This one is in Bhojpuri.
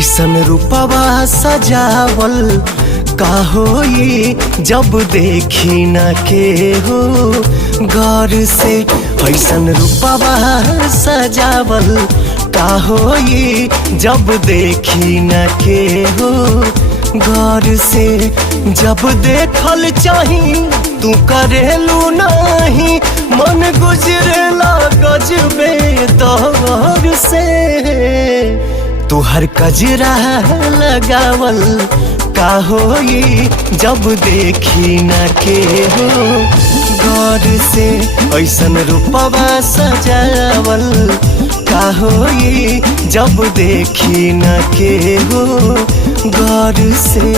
ऐसन रूपवा सजावल का होई जब देखी न के हो गौर से। ऐसन रूपवा सजावल का होई जब देखी न के हो गौर से। जब देखल चाही तू करेलू नहीं, मन गुजरेला गजबे दौर से। तू हर कजरा लगावल का होई जब देखी न के हो गौर से। ऐसन रूपवा सजावल का होई जब देखी न के हो गौर से।